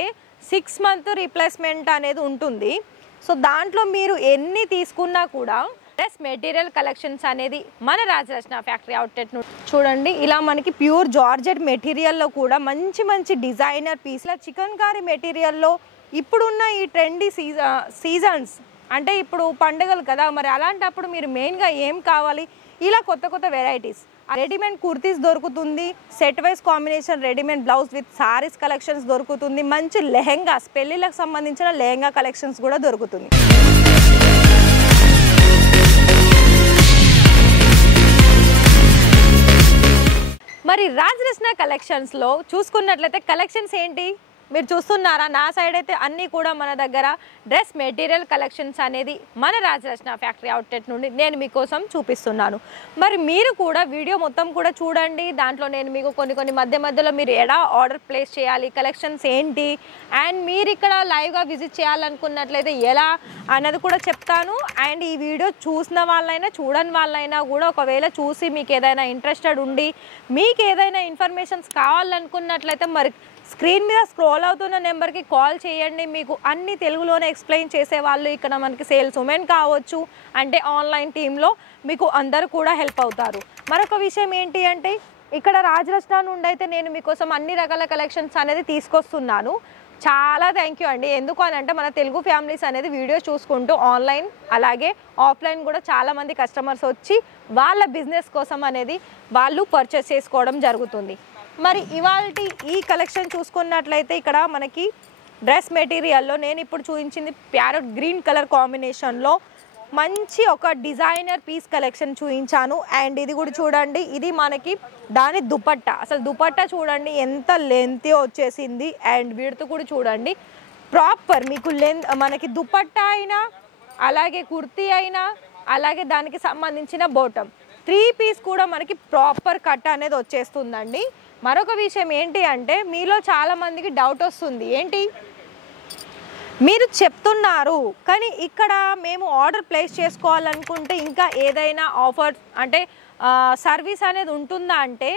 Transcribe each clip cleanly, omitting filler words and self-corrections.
6 month replacement అనేది ఉంటుంది. So దాంట్లో మీరు ఎన్ని తీసుకున్నా కూడా డ్రెస్ మెటీరియల్ కలెక్షన్స్ అనేది మన రాజరత్న ఫ్యాక్టరీ అవుట్లెట్ చూడండి. ఇలా మనకి ప్యూర్ జార్జెట్ మెటీరియల్లో కూడా మంచి మంచి డిజైనర్ పీస్ల చికెన్ కారీ మెటీరియల్లో ఇప్పుడున్న ఈ ట్రెండీ సీజన్స్ అంటే ఇప్పుడు పండుగలు కదా, మరి అలాంటప్పుడు మీరు మెయిన్గా ఏం కావాలి, ఇలా కొత్త కొత్త వెరైటీస్ రెడీమేడ్ కుర్తీస్ దొరుకుతుంది, set wise combination readymade blouse with saris collections దొరుకుతుంది, మంచి లెహెంగాస్ పెళ్ళిళ్ళకి సంబంధించిన లెహెంగా కలెక్షన్స్ కూడా దొరుకుతుంది. మరి రాజరత్న కలెక్షన్స్లో చూసుకున్నట్లయితే కలెక్షన్స్ ఏంటి మీరు చూస్తున్నారా, నా సైడ్ అయితే అన్నీ కూడా మన దగ్గర డ్రెస్ మెటీరియల్ కలెక్షన్స్ అనేది మన రాజరత్న ఫ్యాక్టరీ అవుట్లెట్ నుండి నేను మీకోసం చూపిస్తున్నాను. మరి మీరు కూడా వీడియో మొత్తం కూడా చూడండి. దాంట్లో నేను మీకు కొన్ని మధ్యలో మీరు ఎలా ఆర్డర్ ప్లేస్ చేయాలి, కలెక్షన్స్ ఏంటి, అండ్ మీరు ఇక్కడ లైవ్గా విజిట్ చేయాలనుకున్నట్లయితే ఎలా అన్నది కూడా చెప్తాను. అండ్ ఈ వీడియో చూసిన వాళ్ళైనా చూడని వాళ్ళైనా కూడా ఒకవేళ చూసి మీకు ఏదైనా ఇంట్రెస్టెడ్ ఉండి మీకు ఏదైనా ఇన్ఫర్మేషన్స్ కావాలనుకున్నట్లయితే మరి స్క్రీన్ మీద స్క్రోల్ అవుతున్న నెంబర్కి కాల్ చేయండి. మీకు అన్ని తెలుగులోనే ఎక్స్ప్లెయిన్ చేసేవాళ్ళు ఇక్కడ మనకి సేల్స్ ఉమెన్ కావచ్చు, అంటే ఆన్లైన్ టీంలో మీకు అందరూ కూడా హెల్ప్ అవుతారు. మరొక విషయం ఏంటి అంటే ఇక్కడ రాజరత్న నుండి అయితే నేను మీకోసం అన్ని రకాల కలెక్షన్స్ అనేది తీసుకొస్తున్నాను. చాలా థ్యాంక్ యూ అండి. ఎందుకు అని అంటే మన తెలుగు ఫ్యామిలీస్ అనేది వీడియో చూసుకుంటూ ఆన్లైన్ అలాగే ఆఫ్లైన్ కూడా చాలామంది కస్టమర్స్ వచ్చి వాళ్ళ బిజినెస్ కోసం అనేది వాళ్ళు పర్చేస్ చేసుకోవడం జరుగుతుంది. మరి ఇవాల్టి ఈ కలెక్షన్ చూసుకున్నట్లయితే ఇక్కడ మనకి డ్రెస్ మెటీరియల్లో నేను ఇప్పుడు చూపించింది ప్యారెట్ గ్రీన్ కలర్ కాంబినేషన్లో మంచి ఒక డిజైనర్ పీస్ కలెక్షన్ చూపించాను. అండ్ ఇది కూడా చూడండి, ఇది మనకి దాని దుపట్టా, అసలు దుపట్టా చూడండి ఎంత లెంత్ వచ్చేసింది. అండ్ విడ్త్ కూడా చూడండి ప్రాపర్ మీకు మనకి దుపట్టా అయినా అలాగే కుర్తీ అయినా అలాగే దానికి సంబంధించిన బాటమ్ 3 పీస్ కూడా మనకి ప్రాపర్ కట్ అనేది వచ్చేస్తుందండి. మరొక విషయం ఏంటి అంటే మీలో చాలామందికి డౌట్ వస్తుంది, ఏంటి మీరు చెప్తున్నారు కానీ ఇక్కడ మేము ఆర్డర్ ప్లేస్ చేసుకోవాలనుకుంటే ఇంకా ఏదైనా ఆఫర్ అంటే సర్వీస్ అనేది ఉంటుందా అంటే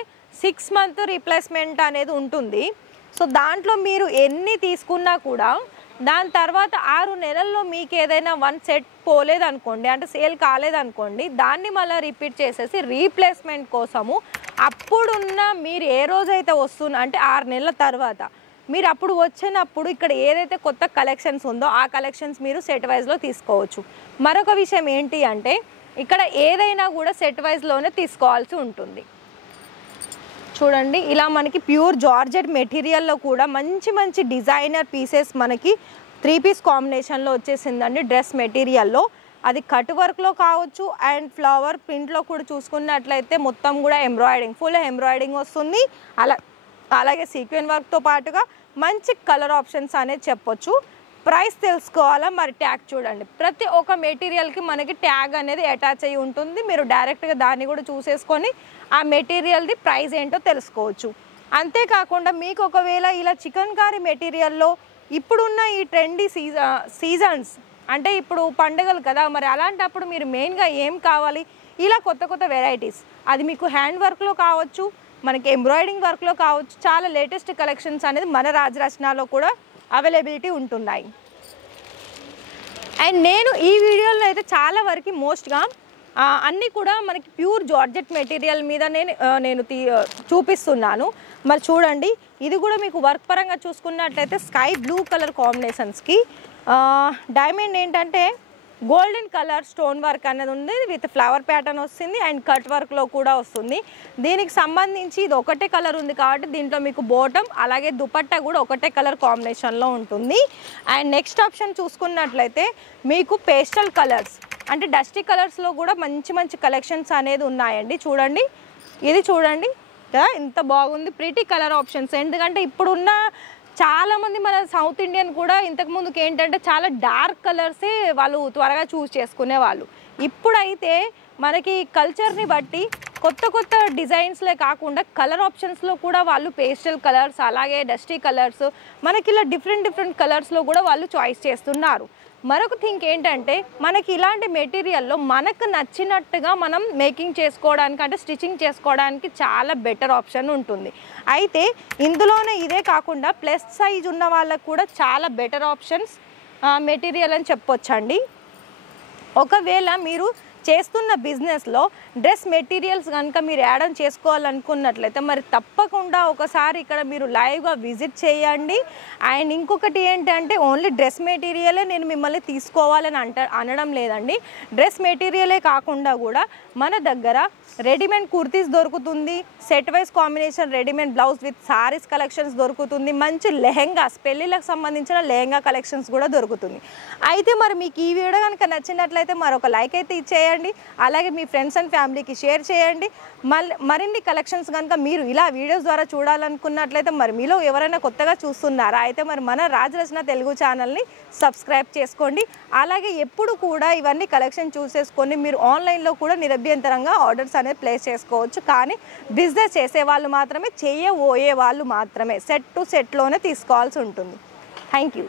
6 మంత్ రీప్లేస్మెంట్ అనేది ఉంటుంది. సో దాంట్లో మీరు ఎన్ని తీసుకున్నా కూడా దాని తర్వాత 6 నెలల్లో మీకు ఏదైనా 1 సెట్ పోలేదనుకోండి, అంటే సేల్ కాలేదనుకోండి, దాన్ని మళ్ళీ రిపీట్ చేసేసి రీప్లేస్మెంట్ కోసము అప్పుడున్న మీరు ఏ రోజైతే వస్తున్నా అంటే 6 నెలల తర్వాత మీరు అప్పుడు వచ్చినప్పుడు ఇక్కడ ఏదైతే కొత్త కలెక్షన్స్ ఉందో ఆ కలెక్షన్స్ మీరు సెట్ వైజ్లో తీసుకోవచ్చు. మరొక విషయం ఏంటి అంటే ఇక్కడ ఏదైనా కూడా సెట్ వైజ్లోనే తీసుకోవాల్సి ఉంటుంది. చూడండి ఇలా మనకి ప్యూర్ జార్జెట్ మెటీరియల్లో కూడా మంచి మంచి డిజైనర్ పీసెస్ మనకి 3 పీస్ కాంబినేషన్లో వచ్చేసిందండి. డ్రెస్ మెటీరియల్లో అది కట్ వర్క్లో కావచ్చు అండ్ ఫ్లవర్ ప్రింట్లో కూడా చూసుకున్నట్లయితే మొత్తం కూడా ఎంబ్రాయిడింగ్ ఫుల్ ఎంబ్రాయిడింగ్ వస్తుంది. అలాగే సీక్వెన్ వర్క్తో పాటుగా మంచి కలర్ ఆప్షన్స్ అనేది చెప్పొచ్చు. ప్రైస్ తెలుసుకోవాలా మరి ట్యాగ్ చూడండి, ప్రతి ఒక్క మెటీరియల్కి మనకి ట్యాగ్ అనేది అటాచ్ అయ్యి ఉంటుంది. మీరు డైరెక్ట్గా దాన్ని కూడా చూసేసుకొని ఆ మెటీరియల్ది ప్రైస్ ఏంటో తెలుసుకోవచ్చు. అంతేకాకుండా మీకు ఒకవేళ ఇలా చికెన్ కారీ మెటీరియల్లో ఇప్పుడున్న ఈ ట్రెండీ సీజన్స్ అంటే ఇప్పుడు పండుగలు కదా, మరి అలాంటప్పుడు మీరు మెయిన్గా ఏం కావాలి, ఇలా కొత్త కొత్త వెరైటీస్ అది మీకు హ్యాండ్ వర్క్లో కావచ్చు, మనకి ఎంబ్రాయిడింగ్ వర్క్లో కావచ్చు, చాలా లేటెస్ట్ కలెక్షన్స్ అనేది మన రాజరత్నలో కూడా అవైలబిలిటీ ఉంటున్నాయి. అండ్ నేను ఈ వీడియోలో అయితే చాలా వరకు మోస్ట్గా అన్నీ కూడా మనకి ప్యూర్ జార్జెట్ మెటీరియల్ మీద నేను చూపిస్తున్నాను. మరి చూడండి ఇది కూడా మీకు వర్క్ పరంగా చూసుకున్నట్లయితే స్కై బ్లూ కలర్ కాంబినేషన్స్కి డైమండ్ ఏంటంటే గోల్డెన్ కలర్ స్టోన్ వర్క్ అనేది ఉంది, విత్ ఫ్లవర్ ప్యాటర్న్ వస్తుంది అండ్ కట్ వర్క్లో కూడా వస్తుంది. దీనికి సంబంధించి ఇది ఒకటే కలర్ ఉంది కాబట్టి దీంట్లో మీకు బాటమ్ అలాగే దుపట్టా కూడా ఒకటే కలర్ కాంబినేషన్లో ఉంటుంది. అండ్ నెక్స్ట్ ఆప్షన్ చూసుకున్నట్లయితే మీకు పేస్టల్ కలర్స్ అంటే డస్టీ కలర్స్లో కూడా మంచి మంచి కలెక్షన్స్ అనేది ఉన్నాయండి. చూడండి ఇది చూడండి ఎంత బాగుంది, ప్రిటీ కలర్ ఆప్షన్స్. ఎందుకంటే ఇప్పుడున్న చాలామంది మన సౌత్ ఇండియన్ కూడా ఇంతకుముందుకు ఏంటంటే చాలా డార్క్ కలర్సే వాళ్ళు త్వరగా చూస్ చేసుకునేవాళ్ళు. ఇప్పుడైతే మనకి కల్చర్ని బట్టి కొత్త కొత్త డిజైన్స్లే కాకుండా కలర్ ఆప్షన్స్లో కూడా వాళ్ళు పేస్టల్ కలర్స్ అలాగే డస్టీ కలర్స్ మనకి ఇలా డిఫరెంట్ కలర్స్లో కూడా వాళ్ళు చాయిస్ చేస్తున్నారు. మరొక థింగ్ ఏంటంటే మనకి ఇలాంటి మెటీరియల్లో మనకు నచ్చినట్టుగా మనం మేకింగ్ చేసుకోవడానికి అంటే స్టిచ్చింగ్ చేసుకోవడానికి చాలా బెటర్ ఆప్షన్ ఉంటుంది. అయితే ఇందులోనే ఇదే కాకుండా ప్లస్ సైజ్ ఉన్న వాళ్ళకు కూడా చాలా బెటర్ ఆప్షన్స్ మెటీరియల్ అని చెప్పొచ్చండి. ఒకవేళ మీరు చేస్తున్న బిజినెస్లో డ్రెస్ మెటీరియల్స్ కనుక మీరు యాడ్ ఆన్ చేసుకోవాలనుకున్నట్లయితే మరి తప్పకుండా ఒకసారి ఇక్కడ మీరు లైవ్గా విజిట్ చేయండి. అండ్ ఇంకొకటి ఏంటంటే ఓన్లీ డ్రెస్ మెటీరియలే నేను మిమ్మల్ని తీసుకోవాలని అనడం లేదండి. డ్రెస్ మెటీరియలే కాకుండా కూడా మన దగ్గర రెడీమేడ్ కుర్తీస్ దొరుకుతుంది, set wise combination readymade blouse with saris collections దొరుకుతుంది, మంచి లెహెంగాస్ పెళ్ళిళ్ళకి సంబంధించిన లెహెంగా కలెక్షన్స్ కూడా దొరుకుతుంది. అయితే మరి మీకు ఈ వీడియో కనుక నచ్చినట్లయితే మరొక లైక్ అయితే ఇచ్చేయండి, అలాగే మీ ఫ్రెండ్స్ అండ్ ఫ్యామిలీకి షేర్ చేయండి. మరిన్ని కలెక్షన్స్ కనుక మీరు ఇలా వీడియోస్ ద్వారా చూడాలనుకున్నట్లయితే మరి మీలో ఎవరైనా కొత్తగా చూస్తున్నారా అయితే మరి మన రాజరచన తెలుగు ఛానల్ని సబ్స్క్రైబ్ చేసుకోండి. అలాగే ఎప్పుడు కూడా ఇవన్నీ కలెక్షన్ చూసేసుకొని మీరు ఆన్లైన్లో కూడా నిరభ్యంతరంగా ఆర్డర్స్ అనేది ప్లేస్ చేసుకోవచ్చు. కానీ బిజినెస్ చేసే వాళ్ళు మాత్రమే, చేయబోయే వాళ్ళు మాత్రమే సెట్ టు సెట్లోనే తీసుకోవాల్సి ఉంటుంది. Thank you.